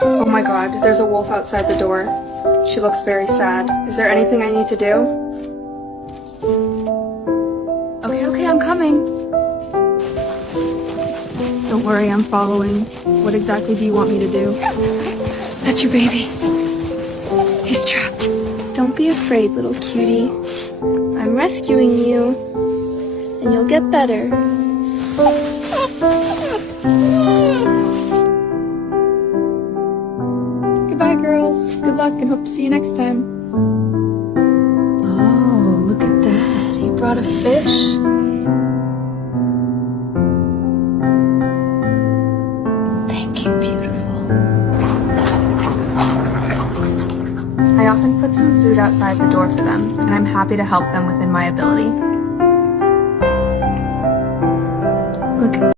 Oh my god, there's a wolf outside the door. She looks very sad. Is there anything I need to do? Okay, I'm coming. Don't worry, I'm following. What exactly do you want me to do? That's your baby. He's trapped. Don't be afraid, little cutie. I'm rescuing you, and you'll get better. Goodbye, girls. Good luck and hope to see you next time. Oh, look at that. He brought a fish. Thank you, beautiful. I often put some food outside the door for them, and I'm happy to help them within my ability. Look.